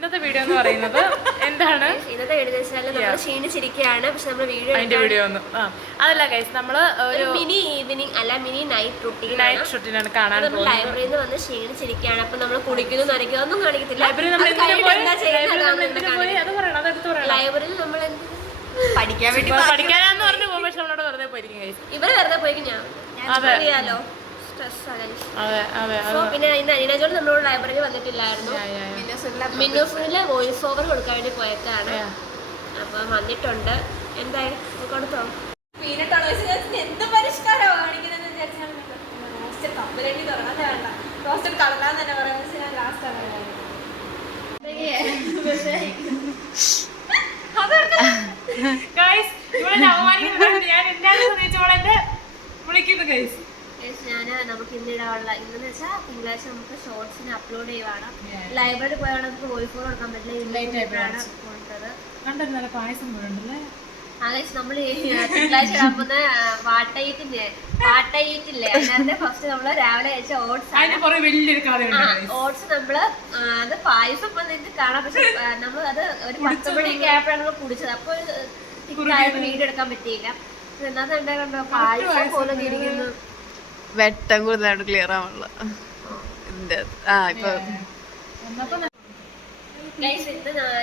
ഇന്നത്തെ വീഡിയോ എന്ന് പറയുന്നത് എന്താണ്? ഇന്നത്തെ വീഡിയോ നമ്മൾ ക്ഷീണിച്ചിരിക്കുകയാണ്. പക്ഷെ നമ്മൾ വീഡിയോ ഒന്നും അതല്ല ഗൈസ്, നമ്മള് ഒരു മിനി ഈവനിങ് അല്ല മിനി നൈറ്റ് റുട്ടീനാണ് കാണാൻ പോകുന്നത്. ലൈബ്രറിയിൽ നിന്ന് വന്ന് ക്ഷീണിച്ചിരിക്കുകയാണ്. അപ്പൊ നമ്മൾ കുടിക്കുന്നു നനയ്ക്കുന്നു ഒന്നും കാണിക്കത്തില്ല. ലൈബ്രറിയിൽ നമ്മൾ പഠിക്കാനാന്ന് പറഞ്ഞു പോകും. പക്ഷെ നമ്മളോട് വെറുതെ പോയിരിക്കും ഗൈസ്. ഇവര് വെറുതെ പോയിരിക്കും. ഞാൻ അറിയാലോ. പിന്നെ ഇന്ന് അനീനജോട് നമ്മളോട് ലൈബ്രറിയിൽ വന്നിട്ടില്ലായിരുന്നു. മിന്നൂസിലെ വോയിസ് ഓവർ കൊടുക്കാൻ വേണ്ടി പോയതാണ്. അപ്പൊ വന്നിട്ടുണ്ട്. എന്തായി കൊടുത്തോ? എന്ത് പരിഷ്കാരമാണ് കാണിക്കുന്നത് നമുക്ക് ഇന്നിടാനുള്ള ഇന്നെന്ന് വെച്ചാൽ തിങ്കളാഴ്ച നമുക്ക് ഷോർട്സിന് അപ്ലോഡ് ചെയ്യുവാണ്. ലൈബ്രറി പോയാണ് നമുക്ക് വോയിസ് ഓവർ കൊടുക്കാൻ പറ്റില്ല. കൊടുത്തത് പായസം നമ്മൾ തിങ്കളാഴ്ച ഇടാൻ വാട്ടയിട്ടില്ലേ അതിനകത്ത് ഫസ്റ്റ് നമ്മള് രാവിലെ കഴിച്ച ഓട്സ് നമ്മള് അത് പായസം നിങ്ങൾക്ക് കാണാം. പക്ഷെ നമ്മൾ അത് ഒരു 10 മണിയൊക്കെ ആയപ്പോഴാണ് നമ്മൾ കുടിച്ചത്. അപ്പൊ വീഡിയോ എടുക്കാൻ പറ്റിയില്ല. എന്നാ കണ്ടോ പായസം പോലെ ഇരിക്കുന്നു. വെട്ടം കൂടുതലാണ് ക്ലിയർ ആവുള്ള.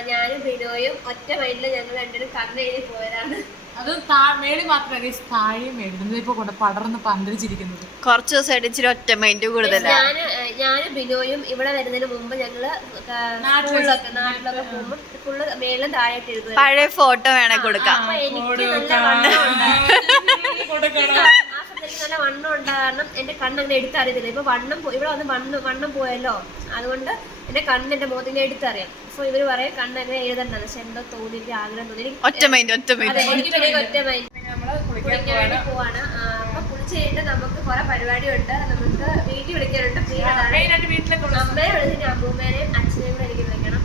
ഞാനും ബിനോയും ഒറ്റ മൈൻഡില് ഞങ്ങൾ രണ്ടുപേരും കണ്ണെഴുതി പോയതാണ്. അത് മേളി മാത്രമല്ല താഴെയും മേളിപ്പോ കൊണ്ട് പടർന്ന് പന്തലിച്ചിരിക്കുന്നത്. കുറച്ച് ദിവസമായിട്ട് ഇച്ചിരി ഒറ്റ മൈൻഡ് കൂടുതലാണ്. ഞാനും ബിനോയും ഇവിടെ വരുന്നതിന് മുമ്പ് ഞങ്ങള് നാട്ടിലൊക്കെ പോകുമ്പോൾ ഫുള്ള് മേളിലും താഴെയായിട്ട് എഴുതുക. പഴയ ഫോട്ടോ വേണേ കൊടുക്കാം. അപ്പൊ എനിക്ക് നല്ല വണ്ണം നല്ല വണ്ണം ഉണ്ടാകണം. എന്റെ കണ്ണ് അങ്ങനെ എടുത്തറിയത്തില്ല. ഇപ്പൊ ഇവിടെ വന്ന് വണ്ണം പോയല്ലോ, അതുകൊണ്ട് എന്റെ കണ്ണ് എന്റെ മുഖത്തിന് എടുത്തറിയാം. സോ ഇവര് പറയാം കണ്ണ് അങ്ങനെ എഴുതണ്ടത്. പക്ഷെ എന്തോ തോന്നി ആഗ്രഹം തോന്നി ഒറ്റ മൈൻഡ് ഒറ്റ മൈൻഡ് പോവാണ്. അപ്പൊ കുളിച്ച് കഴിഞ്ഞിട്ട് നമുക്ക് കുറെ പരിപാടി ഉണ്ട്. നമുക്ക് വീട്ടിൽ വിളിക്കാനുണ്ട്. അമ്മയെ വിളിച്ചിട്ട് അമ്മൂമ്മേനെയും അച്ഛനെയും കൂടെ എനിക്ക് വിളിക്കണം.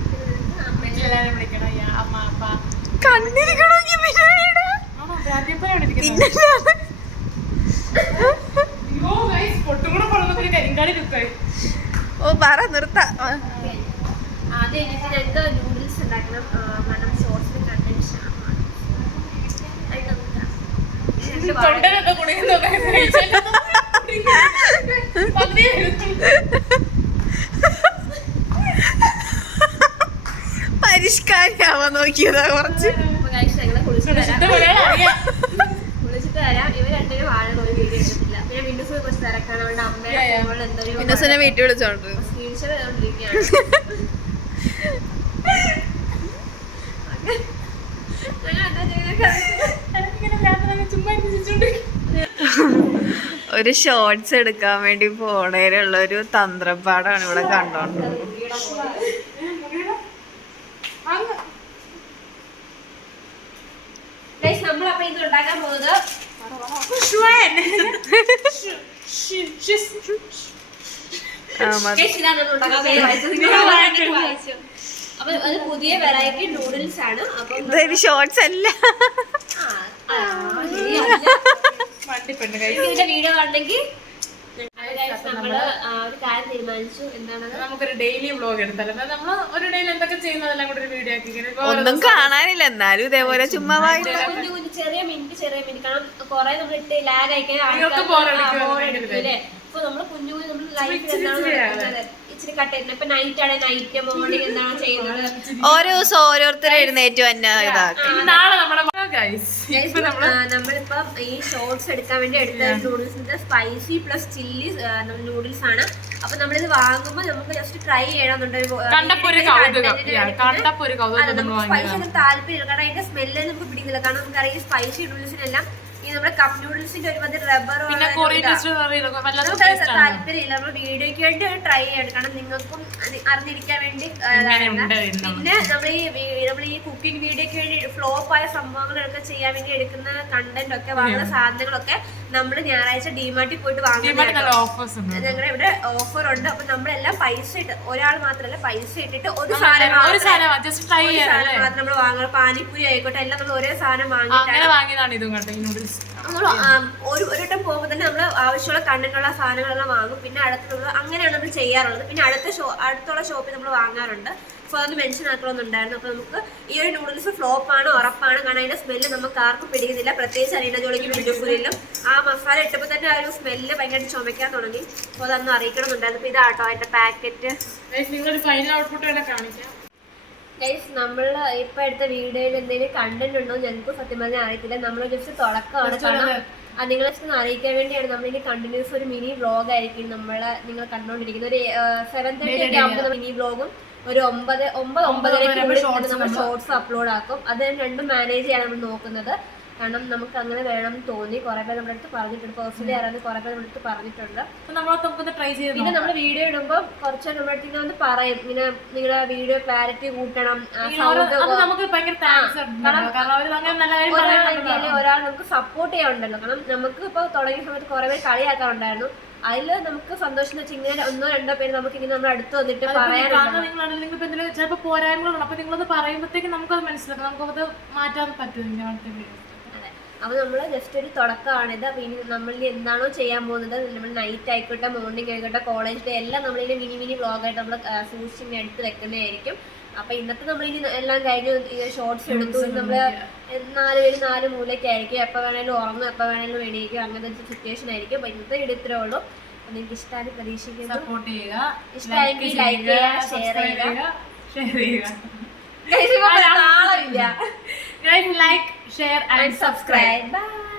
ആദ്യം എനിക്ക് ഞങ്ങൾക്ക് നൂഡിൽസ് ഉണ്ടാക്കണം. കാരണം ഷോർട്സിന് കണ്ടന്റ് പരിഷ്കാരിയാവാൻ നോക്കിയതാ കുറച്ച്. കുളിച്ചിട്ട് വരാം. ഇവർ രണ്ടുപേരും വാഴ പോയി വീഡിയോ എടുത്തില്ല. പിന്നെ വിൻഡോസ് കുറച്ച് തിരക്കാണ്. അവരുടെ അമ്മയുടെ എന്തോ വീട്ടിൽ വിളിച്ചോണ്ട് സ്ക്രീൻഷോട്ട് ചെയ്തോണ്ടിരിക്കുകയാണ്. ഒരു ഷോർട്സ് എടുക്കാൻ വേണ്ടി പോണേലുള്ള ഒരു തന്ത്രപ്പാടാണ് ഇവിടെ കണ്ടോണ്ട്. നമ്മളപ്പോ ഇത് ഉണ്ടാക്കാൻ പോകുന്നത് അപ്പൊ അത് പുതിയ വെറൈറ്റി നൂഡിൽസ് ആണ്. അപ്പൊ ഷോർട്സ് അല്ല, ഇതിന്റെ വീഡിയോ കണ്ടെങ്കിൽ നമ്മള് ഒരു കാര്യം തീരുമാനിച്ചു. എന്താണ്, നമുക്കൊരു ഡെയിലി വ്ലോഗ് എടുത്താലും നമ്മള് ഒരു ഡെയിലി എന്തൊക്കെ ചെയ്യുന്നതെല്ലാം കൂടെ ഒരു വീഡിയോ ആക്കി. ഒന്നും കാണാനില്ല എന്നാലും ഇതേപോലെ ചുമ്മാ കുഞ്ഞു കുഞ്ഞു ചെറിയ മിനിറ്റ് കാരണം കൊറേ നമ്മൾ ഇട്ട് ലാഗ് അയക്കാൻ അല്ലേ. അപ്പൊ നമ്മള് കുഞ്ഞു കുഞ്ഞു നമ്മൾ ലൈഫിൽ എന്താണ് ഇച്ചിരി കട്ട് ചെയ്യുന്നത്. ഇപ്പൊ നൈറ്റ് ആണ്, നൈറ്റ് മോർണിംഗ് എന്താണ് ചെയ്യുന്നത്. ഓരോ ദിവസം ഓരോരുത്തരും എഴുന്നേറ്റ് തന്നെ നമ്മളിപ്പോ ഈ ഷോർട്സ് എടുക്കാൻ വേണ്ടി എടുത്ത നൂഡിൽസിന്റെ സ്പൈസി പ്ലസ് ചില്ലി നൂഡിൽസ് ആണ്. അപ്പൊ നമ്മളിത് വാങ്ങുമ്പോ നമുക്ക് ജസ്റ്റ് ട്രൈ ചെയ്യണമെന്നുണ്ട്. സ്പൈസി താല്പര്യം, കാരണം അതിന്റെ സ്മെല്ല് നമുക്ക് പിടിക്കുന്നില്ല. കാരണം നമുക്കറിയാം സ്പൈസി നൂഡിൽസിനെല്ലാം ഈ നമ്മുടെ കപ്പ് നൂഡിൽസിന്റെ ഒരുമാതിരി റബ്ബറോ താല്പര്യമില്ല. നമ്മൾ വീഡിയോയ്ക്ക് വേണ്ടി ട്രൈ ചെയ്യണം. കാരണം നിങ്ങൾക്കും അറിഞ്ഞിരിക്കാൻ വേണ്ടി. പിന്നെ നമ്മൾ ഈ കുക്കിംഗ് വീഡിയോയ്ക്ക് വേണ്ടി ഫ്ലോപ്പായ സംഭവങ്ങളൊക്കെ ചെയ്യാൻ വേണ്ടി എടുക്കുന്ന കണ്ടന്റ് ഒക്കെ വാങ്ങുന്ന സാധനങ്ങളൊക്കെ നമ്മൾ ഞായറാഴ്ച ഡിമാർട്ടിൽ പോയിട്ട് വാങ്ങുന്നത്. ഞങ്ങളുടെ ഇവിടെ ഓഫർ ഉണ്ട്. അപ്പൊ നമ്മളെല്ലാം പൈസ ഇട്ട്, ഒരാൾ മാത്രമല്ല പൈസ ഇട്ടിട്ട് ഒരു സാധനം മാത്രം നമ്മൾ വാങ്ങണം. പാനിപ്പൂരി ആയിക്കോട്ടെ എല്ലാം നമ്മൾ ഒരേ സാധനം വാങ്ങിയിട്ടാണ്. നമ്മൾ ഒരു വട്ടം പോകുമ്പോൾ തന്നെ നമ്മൾ ആവശ്യമുള്ള കണ്ടന്റുള്ള സാധനങ്ങളെല്ലാം വാങ്ങും. പിന്നെ അടുത്തുള്ളത് അങ്ങനെയാണ് നമ്മൾ ചെയ്യാറുള്ളത്. പിന്നെ അടുത്തുള്ള ഷോപ്പിൽ നമ്മൾ വാങ്ങാറുണ്ട്. സോ അതൊന്ന് മെൻഷൻ ആക്കണമെന്നുണ്ടായിരുന്നു. അപ്പോൾ നമുക്ക് ഈ ഒരു നൂഡിൽസ് ഫ്ലോപ്പാണ് ഉറപ്പാണ്. കാരണം അതിൻ്റെ സ്മെല്ല് നമുക്ക് ആർക്കും പിടിക്കുന്നില്ല. പ്രത്യേകിച്ച് അരീന ജോളിക്കും വിജുപുരിലും ആ മസാല ഇട്ടപ്പോൾ തന്നെ ആ ഒരു സ്മെല്ല് ഭയങ്കരമായിട്ട് ചുമക്കാൻ തുടങ്ങി. അപ്പോൾ അതൊന്ന് അറിയിക്കണമെന്നുണ്ടായിരുന്നു. അപ്പോൾ ഇതാട്ടോ അതിൻ്റെ പാക്കറ്റ്. ഗൈസ്, നമ്മൾ ഇപ്പൊ എടുത്ത വീഡിയോയിൽ എന്തെങ്കിലും കണ്ടന്റ് ഉണ്ടോ ഞങ്ങൾക്ക് സത്യം പറഞ്ഞാൽ അറിയത്തില്ല. നമ്മൾ ജസ്റ്റ് തുടക്കമാണ്. കാരണം അത് നിങ്ങളെ ഒന്ന് അറിയിക്കാൻ വേണ്ടിയാണ് നമ്മളിനി കണ്ടിന്യൂസ് ഒരു മിനി വ്ളോഗ് ആയിരിക്കും നിങ്ങൾ കണ്ടുകൊണ്ടിരിക്കുന്നത്. ഒരു 7:30 ഒക്കെ ആകുമ്പോൾ മിനി വ്ളോഗും ഒരു 9-9:30 നമ്മൾ ഷോർട്സ് അപ്ലോഡ് ആക്കും. അത് രണ്ടും മാനേജ് ചെയ്യാൻ നമ്മൾ നോക്കുന്നത്. കാരണം നമുക്ക് അങ്ങനെ വേണം തോന്നി. കുറെ പേര് നമ്മുടെ അടുത്ത് പറഞ്ഞിട്ടുണ്ട്. പേഴ്സണലി അറിയാൻ കുറെ പേര് നമ്മുടെ അടുത്ത് പറഞ്ഞിട്ടുണ്ട്. പിന്നെ നമ്മൾ വീഡിയോ ഇടുമ്പോൾ കുറച്ച് നമ്മുടെ അടുത്ത് ഇങ്ങനെ പറയും, ഇങ്ങനെ നിങ്ങളുടെ വീഡിയോ ക്ലാരിറ്റി കൂട്ടണം, ഒരാൾ നമുക്ക് സപ്പോർട്ട് ചെയ്യാറുണ്ടല്ലോ. കാരണം നമുക്ക് ഇപ്പൊ തുടങ്ങിയ സമയത്ത് കുറെ പേര് കളിയാക്കാറുണ്ടായിരുന്നു. അതില് നമുക്ക് സന്തോഷം വെച്ചാൽ ഇങ്ങനെ 1-2 പേര് നമുക്ക് ഇങ്ങനെ നമ്മുടെ അടുത്ത് വന്നിട്ട് പറയാനുണ്ട്. ചിലപ്പോൾ പോരായ്മകളുണ്ട്. അപ്പൊ നിങ്ങളത് പറയുമ്പോഴത്തേക്ക് നമുക്കത് മനസ്സിലാക്കാം, നമുക്കത് മാറ്റാൻ പറ്റും. അപ്പോൾ നമ്മൾ ജസ്റ്റ് ഒരു തുടക്കമാണിത്. അപ്പോൾ ഇനി നമ്മളിനി എന്താണോ ചെയ്യാൻ പോകുന്നത്, നമ്മൾ നൈറ്റ് ആയിക്കോട്ടെ മോർണിംഗ് ആയിക്കോട്ടെ കോളേജ് ഡേ എല്ലാം നമ്മളിനി മിനി വ്ളോഗായിട്ട് നമ്മൾ സൂക്ഷിച്ചിങ്ങനെ എടുത്ത് വെക്കുന്നതായിരിക്കും. അപ്പോൾ ഇന്നത്തെ നമ്മളിനി എല്ലാം കഴിഞ്ഞ് ഷോർട്സ് എടുത്തു. നമ്മൾ 4 പേര് 4 മൂലയ്ക്കായിരിക്കും. എപ്പോൾ വേണേലും ഉറങ്ങും, എപ്പോൾ വേണേലും എണീക്കും. അങ്ങനത്തെ ഒരു സിറ്റുവേഷൻ ആയിരിക്കും. അപ്പോൾ ഇന്നത്തെ വീഡിയോ ഇത്രേ ഉള്ളൂ. അപ്പോൾ നിങ്ങൾക്ക് ഇഷ്ടമായി പ്രതീക്ഷിക്കുന്നു. സപ്പോർട്ട് ചെയ്യുക, ഇഷ്ടമായെങ്കിൽ ലൈക്ക് ചെയ്യുക, ഷെയർ ചെയ്യുക. Guys, like, share and subscribe. Bye.